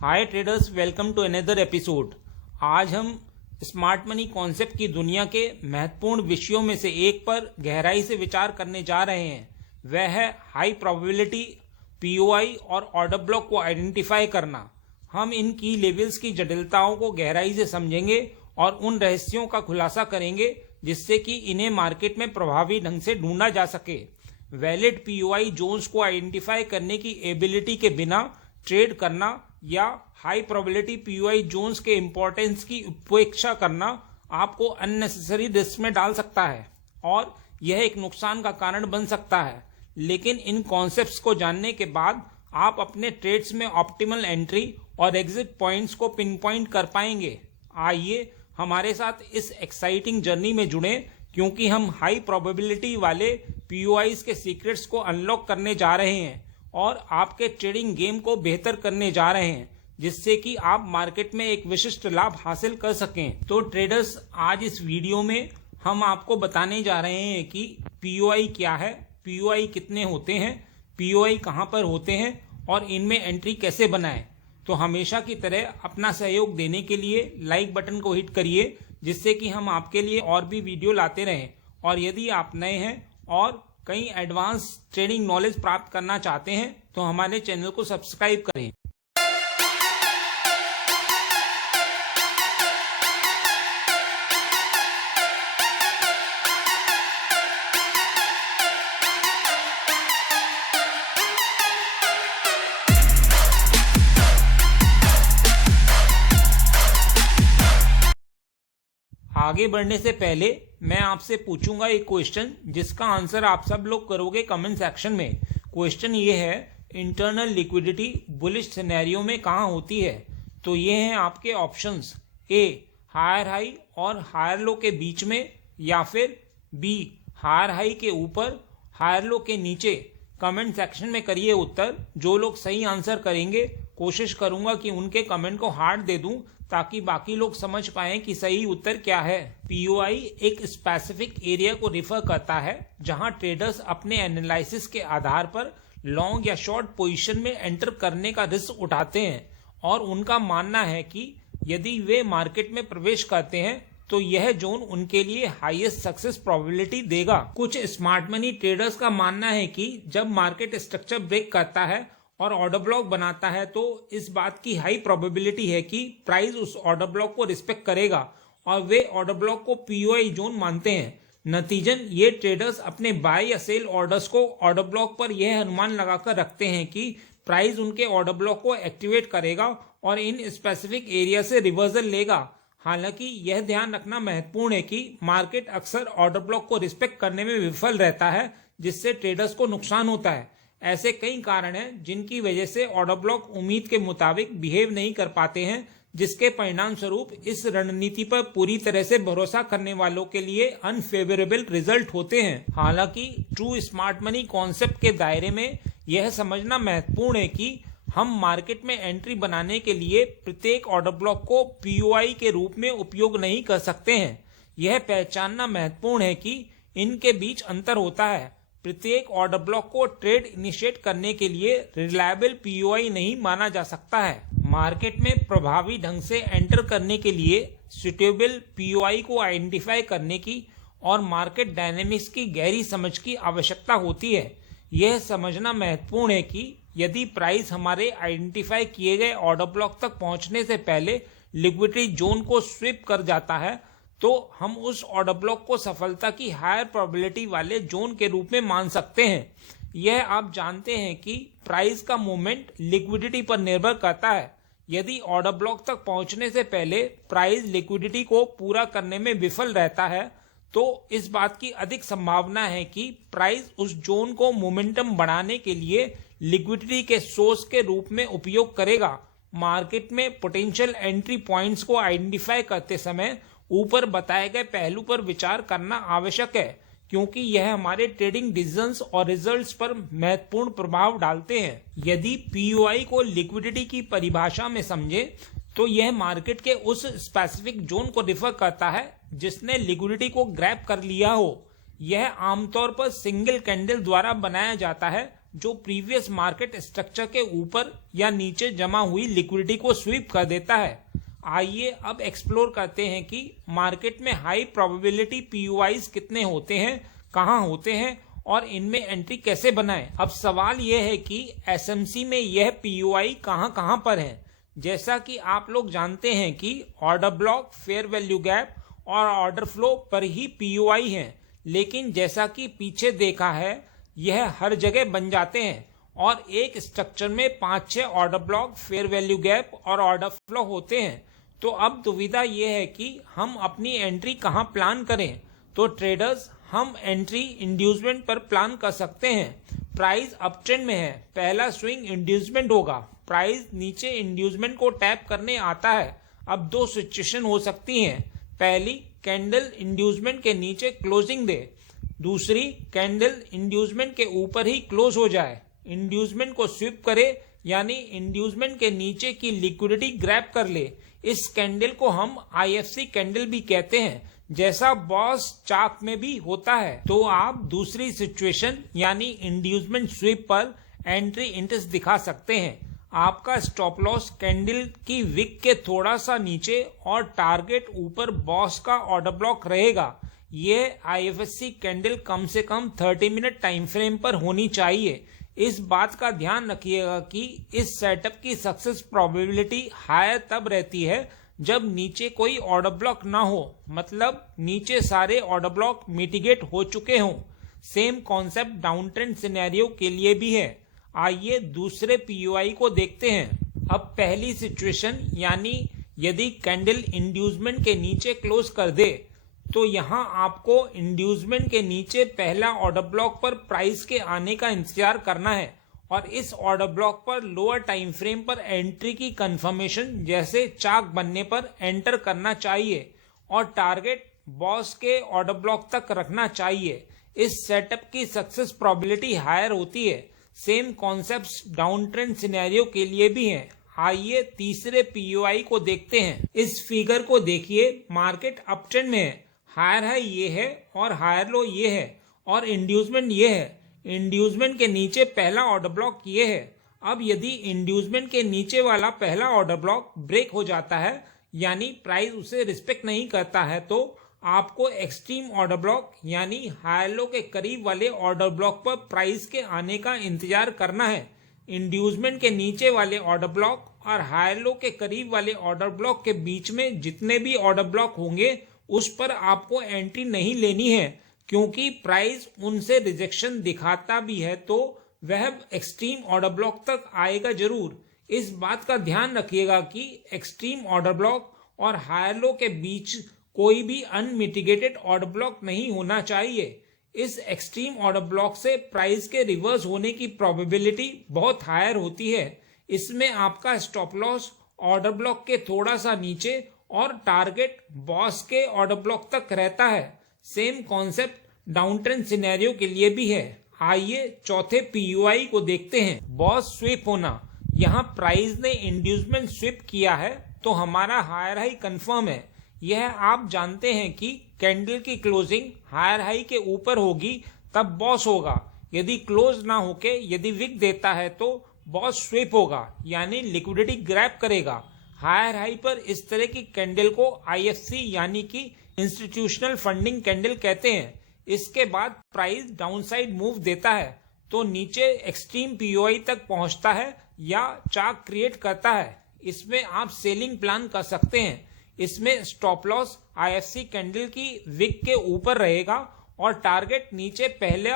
Hi traders, welcome to another episode. आज हम smart money concept की दुनिया के महत्वपूर्ण विषयों में से एक पर गहराई से विचार करने जा रहे हैं। वह है हाई प्रोबेबिलिटी पीओआई और ऑर्डर ब्लॉक को आइडेंटिफाई करना। हम इन की लेवल्स की जटिलताओं को गहराई से समझेंगे और उन रहस्यों का खुलासा करेंगे जिससे कि इन्हें मार्केट में प्रभावी ढंग से ढूंढा जा सके। वैलिड पीओआई जोन्स को आइडेंटिफाई करने की एबिलिटी के बिना ट्रेड करना या हाई प्रोबेबिलिटी पीओआई जोन्स के इंपॉर्टेंस की उपेक्षा करना आपको अननेसेसरी रिस्क में डाल सकता है और यह एक नुकसान का कारण बन सकता है। लेकिन इन कॉन्सेप्ट्स को जानने के बाद आप अपने ट्रेड्स में ऑप्टिमल एंट्री और एग्जिट पॉइंट्स को पिन पॉइंट कर पाएंगे। आइए हमारे साथ इस एक्साइटिंग जर्नी में जुड़ें, क्योंकि हम हाई प्रोबेबिलिटी वाले पीओआईज के सीक्रेट्स को अनलॉक करने जा रहे हैं और आपके ट्रेडिंग गेम को बेहतर करने जा रहे हैं, जिससे कि आप मार्केट में एक विशिष्ट लाभ हासिल कर सकें। तो ट्रेडर्स, आज इस वीडियो में हम आपको बताने जा रहे हैं कि पीओआई क्या है, पीओआई कितने होते हैं, पीओआई कहां पर होते हैं और इनमें एंट्री कैसे बनाएं। तो हमेशा की तरह अपना सहयोग देने के लिए लाइक बटन को हिट करिए, जिससे कि हम आपके लिए और भी वीडियो लाते रहें। और यदि आप नए हैं और कई एडवांस ट्रेडिंग नॉलेज प्राप्त करना चाहते हैं तो हमारे चैनल को सब्सक्राइब करें। आगे बढ़ने से पहले मैं आपसे पूछूंगा एक क्वेश्चन, जिसका आंसर आप सब लोग करोगे कमेंट सेक्शन में। क्वेश्चन ये है, इंटरनल लिक्विडिटी बुलिश सिनेरियो में कहाँ होती है? तो ये हैं आपके ऑप्शंस। ए, हायर हाई और हायर लो के बीच में, या फिर बी, हायर हाई के ऊपर हायर लो के नीचे। कमेंट सेक्शन में करिए उत्तर। जो लोग सही आंसर करेंगे कोशिश करूंगा कि उनके कमेंट को हार्ट दे दूं, ताकि बाकी लोग समझ पाएं कि सही उत्तर क्या है। पीओआई एक स्पेसिफिक एरिया को रिफर करता है जहां ट्रेडर्स अपने एनालिसिस के आधार पर लॉन्ग या शॉर्ट पोजीशन में एंटर करने का रिस्क उठाते हैं और उनका मानना है कि यदि वे मार्केट में प्रवेश करते हैं तो यह जोन उनके लिए हाईएस्ट सक्सेस प्रोबेबिलिटी देगा। कुछ स्मार्ट मनी ट्रेडर्स का मानना है कि जब मार्केट स्ट्रक्चर ब्रेक करता है और ऑर्डर ब्लॉक बनाता है तो इस बात की हाई प्रोबेबिलिटी है कि प्राइस उस ऑर्डर ब्लॉक को रिस्पेक्ट करेगा और वे ऑर्डर ब्लॉक को पीओआई जोन मानते हैं। नतीजन ये ट्रेडर्स अपने बाय या सेल ऑर्डर्स को ऑर्डर ब्लॉक पर यह अनुमान लगाकर रखते हैं कि प्राइस उनके ऑर्डर ब्लॉक को एक्टिवेट करेगा और इन स्पेसिफिक एरिया से रिवर्सल लेगा। हालांकि यह ध्यान रखना महत्वपूर्ण है कि मार्केट अक्सर ऑर्डर ब्लॉक को रिस्पेक्ट करने में विफल रहता है, जिससे ट्रेडर्स को नुकसान होता है। ऐसे कई कारण हैं जिनकी वजह से ऑर्डर ब्लॉक उम्मीद के मुताबिक बिहेव नहीं कर पाते हैं, जिसके परिणाम स्वरूप इस रणनीति पर पूरी तरह से भरोसा करने वालों के लिए अनफेवरेबल रिजल्ट होते हैं। हालांकि ट्रू स्मार्ट मनी कॉन्सेप्ट के दायरे में यह समझना महत्वपूर्ण है कि हम मार्केट में एंट्री बनाने के लिए प्रत्येक ऑर्डर ब्लॉक को पीओआई के रूप में उपयोग नहीं कर सकते हैं। यह पहचानना महत्वपूर्ण है कि इनके बीच अंतर होता है। प्रत्येक ऑर्डर ब्लॉक को ट्रेड इनिशिएट करने के लिए रिलायबल पीओआई नहीं माना जा सकता है। मार्केट में प्रभावी ढंग से एंटर करने के लिए सुटेबल पीओआई को आइडेंटिफाई करने की और मार्केट डायनेमिक्स की गहरी समझ की आवश्यकता होती है। यह समझना महत्वपूर्ण है कि यदि प्राइस हमारे आइडेंटिफाई किए गए ऑर्डर ब्लॉक तक पहुंचने से पहले लिक्विडिटी जोन को स्वीप कर जाता है तो हम उस ऑर्डर ब्लॉक को सफलता की हायर प्रोबेबिलिटी वाले जोन के रूप में मान सकते हैं। यह आप जानते हैं कि प्राइस का मूवमेंट लिक्विडिटी पर निर्भर करता है। यदि ऑर्डर ब्लॉक तक पहुंचने से पहले प्राइस लिक्विडिटी को पूरा करने में विफल रहता है तो इस बात की अधिक संभावना है कि प्राइस उस जोन को मोमेंटम बढ़ाने के लिए लिक्विडिटी के सोर्स के रूप में उपयोग करेगा। मार्केट में पोटेंशियल एंट्री पॉइंट्स को आइडेंटिफाई करते समय ऊपर बताए गए पहलू पर विचार करना आवश्यक है, क्योंकि यह हमारे ट्रेडिंग डिसीजंस और रिजल्ट्स पर महत्वपूर्ण प्रभाव डालते हैं। यदि पीओआई को लिक्विडिटी की परिभाषा में समझे तो यह मार्केट के उस स्पेसिफिक जोन को रिफर करता है जिसने लिक्विडिटी को ग्रैब कर लिया हो। यह आमतौर पर सिंगल कैंडल द्वारा बनाया जाता है जो प्रीवियस मार्केट स्ट्रक्चर के ऊपर या नीचे जमा हुई लिक्विडिटी को स्वीप कर देता है। आइए अब एक्सप्लोर करते हैं कि मार्केट में हाई प्रोबेबिलिटी पीयूआईज कितने होते हैं, कहां होते हैं और इनमें एंट्री कैसे बनाएं। अब सवाल यह है कि एसएमसी में यह पीयूआई कहां पर है। जैसा कि आप लोग जानते हैं कि order block, fair value gap और ऑर्डर फ्लो पर ही पीयूआई हैं, लेकिन जैसा कि पीछे देखा है यह हर जगह बन जाते हैं और एक स्ट्रक्चर में 5-6 order block, fair value gap और ऑर्डर फ्लो होते हैं। तो अब दुविधा यह है कि हम अपनी एंट्री कहां प्लान करें। तो ट्रेडर्स, हम एंट्री इंड्यूसमेंट पर प्लान कर सकते हैं। प्राइस अप ट्रेंड में है, पहला स्विंग इंड्यूसमेंट होगा। प्राइस नीचे इंड्यूसमेंट को टैप करने आता है। अब दो सिचुएशन हो सकती हैं। पहली, कैंडल इंड्यूसमेंट के नीचे क्लोजिंग दे। दूसरी, कैंडल इंड्यूसमेंट के ऊपर ही क्लोज हो जाए, इंड्यूसमेंट को स्वीप करे, यानी इंड्यूसमेंट के नीचे की लिक्विडिटी ग्रैब कर ले। इस कैंडल को हम आईएफसी कैंडल भी कहते हैं, जैसा बॉस चार्ट में भी होता है। तो आप दूसरी सिचुएशन यानी इंड्यूसमेंट स्वीप पर एंट्री इंटरेस्ट दिखा सकते हैं। आपका स्टॉप लॉस कैंडल की विक के थोड़ा सा नीचे और टारगेट ऊपर बॉस का ऑर्डर ब्लॉक रहेगा। यह आईएफएससी कैंडल कम से कम 30 मिनट टाइम फ्रेम पर होनी चाहिए। इस बात का ध्यान रखिएगा कि इस सेटअप की सक्सेस प्रोबेबिलिटी हायर तब रहती है जब नीचे कोई ऑर्डर ब्लॉक ना हो, मतलब नीचे सारे ऑर्डर ब्लॉक मिटिगेट हो चुके हों। Same concept down trend scenario के लिए भी है। आइए दूसरे पीयूआई को देखते हैं। अब पहली सिचुएशन यानी यदि कैंडल इंड्यूसमेंट के नीचे क्लोज कर दे, तो यहां आपको इंड्यूसमेंट के नीचे पहला ऑर्डर ब्लॉक पर प्राइस के आने का इंतजार करना है और इस ऑर्डर ब्लॉक पर लोअर टाइम फ्रेम पर एंट्री की कंफर्मेशन जैसे चार्ट बनने पर एंटर करना चाहिए और टारगेट बॉस के ऑर्डर ब्लॉक तक रखना चाहिए। इस सेटअप की सक्सेस प्रोबेबिलिटी हायर होती है। Same concepts down trend scenario के लिए भी हैं। आइए तीसरे पीयूआई को देखते हैं। इस फिगर को देखिए, मार्केट अप ट्रेंड में है, हायर हाई ये है और हायर लो ये है और इंड्यूसमेंट ये है। इंड्यूसमेंट के नीचे पहला ऑर्डर ब्लॉक ये है। अब यदि इंड्यूसमेंट के नीचे वाला पहला ऑर्डर ब्लॉक ब्रेक हो जाता है, यानी प्राइस उसे रिस्पेक्ट नहीं करता है, तो आपको एक्सट्रीम ऑर्डर ब्लॉक यानी हायर लो के करीब वाले ऑर्डर ब्लॉक पर प्राइस के आने का इंतजार करना है। इंड्यूसमेंट के नीचे वाले ऑर्डर ब्लॉक और हायर लो के करीब वाले ऑर्डर ब्लॉक के बीच में जितने भी ऑर्डर ब्लॉक होंगे उस पर आपको एंट्री नहीं लेनी है, क्योंकि प्राइस उनसे रिजेक्शन दिखाता भी है तो वह एक्सट्रीम ऑर्डर ब्लॉक तक आएगा जरूर। इस बात का ध्यान रखिएगा कि एक्सट्रीम ऑर्डर ब्लॉक और हायर लो के बीच कोई भी अनमिटिगेटेड ऑर्डर ब्लॉक नहीं होना चाहिए। इस एक्सट्रीम ऑर्डर ब्लॉक से प्राइस के रिवर्स होने की प्रोबेबिलिटी बहुत हायर होती है। इसमें आपका स्टॉप लॉस ऑर्डर ब्लॉक के थोड़ा सा नीचे और टारगेट बॉस के ऑर्डर ब्लॉक तक रहता है। Same concept down trend scenario के लिए भी है। आइए चौथे पीयूआई को देखते हैं। बॉस स्वीप होना। यहाँ प्राइस ने इंड्यूसमेंट स्वीप किया है तो हमारा हायर हाई कंफर्म है। यह आप जानते हैं कि कैंडल की क्लोजिंग हायर हाई के ऊपर होगी तब बॉस होगा। यदि क्लोज ना होके यदि विक देता है तो बॉस स्वीप होगा, यानी लिक्विडिटी ग्रैब करेगा। हायर हाई पर इस तरह की कैंडल को आईएफसी यानी कि इंस्टीट्यूशनल फंडिंग कैंडल कहते हैं। इसके बाद प्राइस डाउनसाइड मूव देता है तो नीचे एक्सट्रीम पीओआई तक पहुंचता है या चार्ट क्रिएट करता है। इसमें आप सेलिंग प्लान कर सकते हैं। इसमें स्टॉप लॉस आईएफसी कैंडल की विक के ऊपर रहेगा और टारगेट नीचे पहले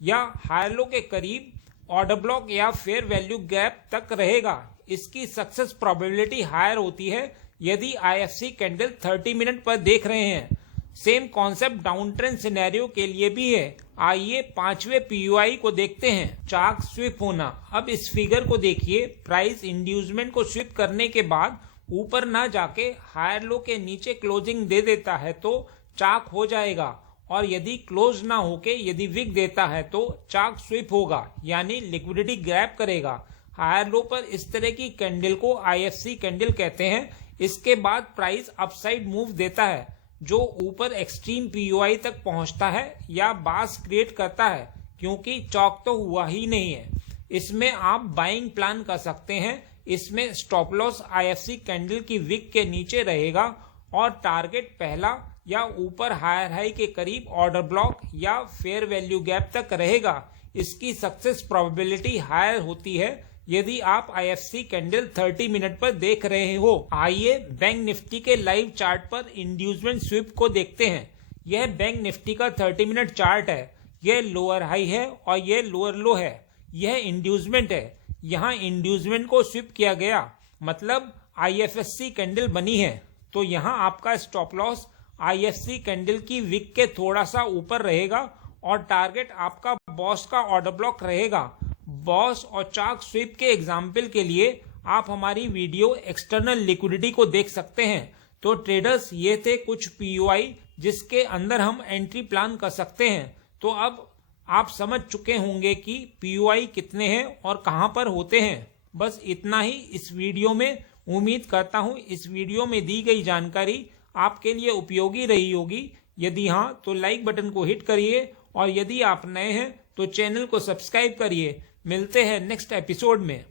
या हायर लो के करीब ऑर्डर ब्लॉक या फेयर वैल्यू गैप तक रहेगा। इसकी सक्सेस प्रोबेबिलिटी हायर होती है यदि आईएफसी कैंडल 30 मिनट पर देख रहे हैं। Same concept down trend scenario के लिए भी है। आइए पांचवें पीयूआई को देखते हैं। चार्ट स्वीप होना। अब इस फिगर को देखिए, प्राइस इंड्यूसमेंट को स्वीप करने के बाद ऊपर ना जाके हायर लो के नीचे क्लोजिंग दे देता है तो चार्ट हो जाएगा और यदि क्लोज ना होके यदि विक देता है तो चार्ट स्वीप होगा, यानी लिक्विडिटी ग्रैब करेगा। हायर लो पर इस तरह की कैंडल को आईएफसी कैंडल कहते हैं। इसके बाद प्राइस अपसाइड मूव देता है जो ऊपर एक्सट्रीम पीओआई तक पहुंचता है या बास क्रिएट करता है, क्योंकि चौक तो हुआ ही नहीं है। इसमें आप बाइंग प्लान कर सकते हैं। इसमें स्टॉप लॉस IFC कैंडल की विक के नीचे रहेगा और टारगेट पहला या ऊपर हायर हाई के करीब ऑर्डर ब्लॉक या फेयर वैल्यू गैप तक रहेगा। इसकी सक्सेस प्रोबेबिलिटी हायर होती है यदि आप IFC कैंडल 30 मिनट पर देख रहे हो। आइए बैंक निफ्टी के लाइव चार्ट पर इंड्यूसमेंट स्वीप को देखते हैं। यह बैंक निफ्टी का 30 मिनट चार्ट है। यह लोअर हाई है और यह लोअर लो है। यह इंड्यूसमेंट है। यहाँ इंड्यूसमेंट को स्वीप किया गया, मतलब IFSC कैंडल बनी है। तो यहाँ आपका स्टॉप लॉस IFC कैंडल की विक के थोड़ा सा ऊपर रहेगा और टारगेट आपका बॉस का ऑर्डर ब्लॉक रहेगा। बॉस और चार्ट स्वीप के एग्जाम्पल के लिए आप हमारी वीडियो एक्सटर्नल लिक्विडिटी को देख सकते हैं। तो ट्रेडर्स, ये थे कुछ POI जिसके अंदर हम एंट्री प्लान कर सकते हैं। तो अब आप समझ चुके होंगे कि POI कितने हैं और कहां पर होते हैं। बस इतना ही इस वीडियो में। उम्मीद करता हूं इस वीडियो में दी गई जानकारी आपके लिए उपयोगी रही होगी। यदि हाँ तो लाइक बटन को हिट करिए और यदि आप नए हैं तो चैनल को सब्सक्राइब करिए। मिलते हैं नेक्स्ट एपिसोड में।